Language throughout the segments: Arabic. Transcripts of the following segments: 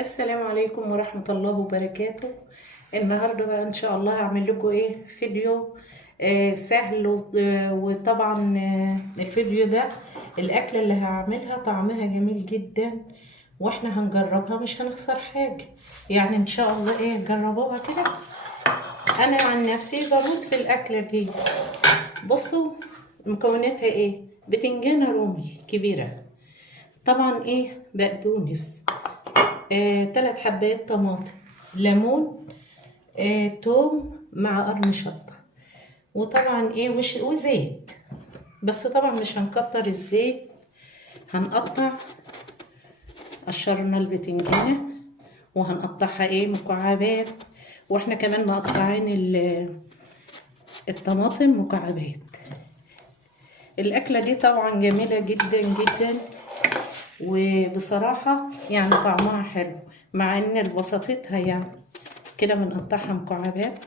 السلام عليكم ورحمة الله وبركاته. النهاردة بقى ان شاء الله هعمل لكم فيديو سهل وطبعا الفيديو ده الاكلة اللي هعملها طعمها جميل جدا، واحنا هنجربها مش هنخسر حاجة. يعني ان شاء الله جربوها كده. انا عن نفسي بموت في الاكلة دي. بصوا مكوناتها بتنجانة رومي كبيرة، طبعا بقدونس، 3 حبات طماطم، ليمون، توم مع قرن شطة، وطبعا وزيت. بس طبعا مش هنكتر الزيت، هنقطع. قشرنا البتنجانة وهنقطعها مكعبات، واحنا كمان مقطعين الطماطم مكعبات. الاكلة دي طبعا جميلة جدا جدا، وبصراحة يعني طعمها حلو مع ان بساطتها. يعني كده بنقطعها مكعبات.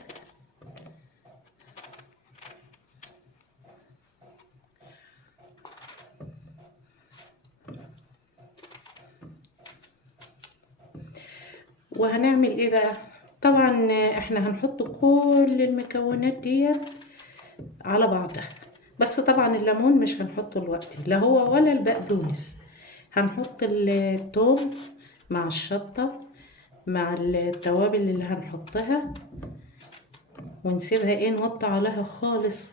وهنعمل بقى؟ طبعا احنا هنحط كل المكونات دي على بعضها، بس طبعا الليمون مش هنحطه دلوقتي، لا هو ولا البقدونس. هنحط الثوم مع الشطة مع التوابل اللي هنحطها، ونسيبها نوطي عليها خالص.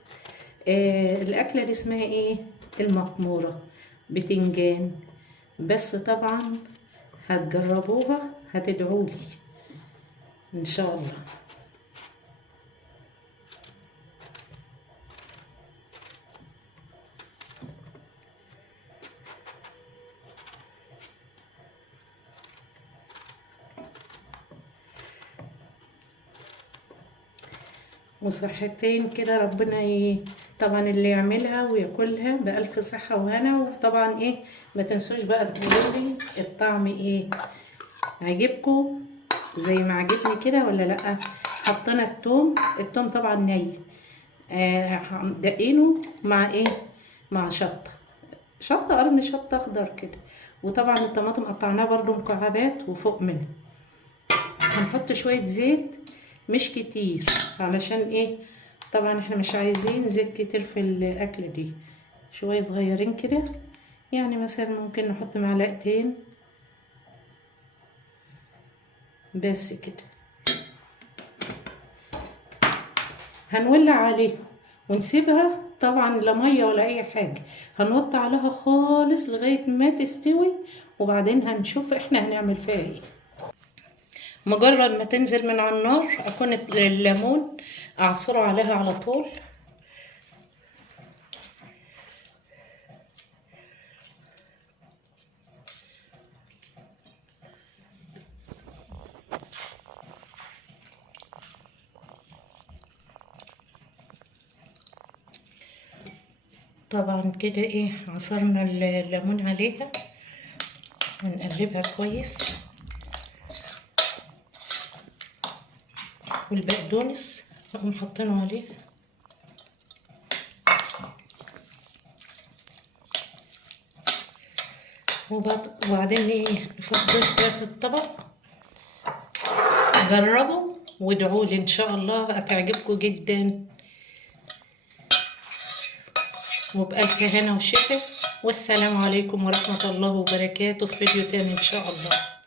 الاكله دي اسمها المقموره بتنجان. بس طبعا هتجربوها هتدعولي ان شاء الله. وصحتين كده ربنا طبعا اللي يعملها وياكلها بألف صحة وهنا. وطبعا ما تنسوش بقى تقولولي الطعم عجبكم زي ما عجبني كده ولا لا. حطينا التوم طبعا ني، دقينه مع مع شطة قرن شطة اخضر كده. وطبعا الطماطم قطعناها برضو مكعبات وفوق منه. هنحط شوية زيت مش كتير، علشان طبعا احنا مش عايزين زيت كتير في الاكلة دي، شوية صغيرين كده. يعني مثلا ممكن نحط معلقتين بس كده. هنولع عليها ونسيبها، طبعا لا ميه ولا اي حاجه. هنوطي عليها خالص لغايه ما تستوي، وبعدين هنشوف احنا هنعمل فيها مجرد ما تنزل من على النار اكون الليمون اعصره عليها على طول. طبعا كده عصرنا الليمون عليها ونقلبها كويس. والبقدونس نقوم حاطينه عليه، وبعدين نفضل في الطبق. جربوا وادعولي ان شاء الله هتعجبكم جدا، وبألف هنا وشفا. والسلام عليكم ورحمة الله وبركاته في فيديو تاني ان شاء الله.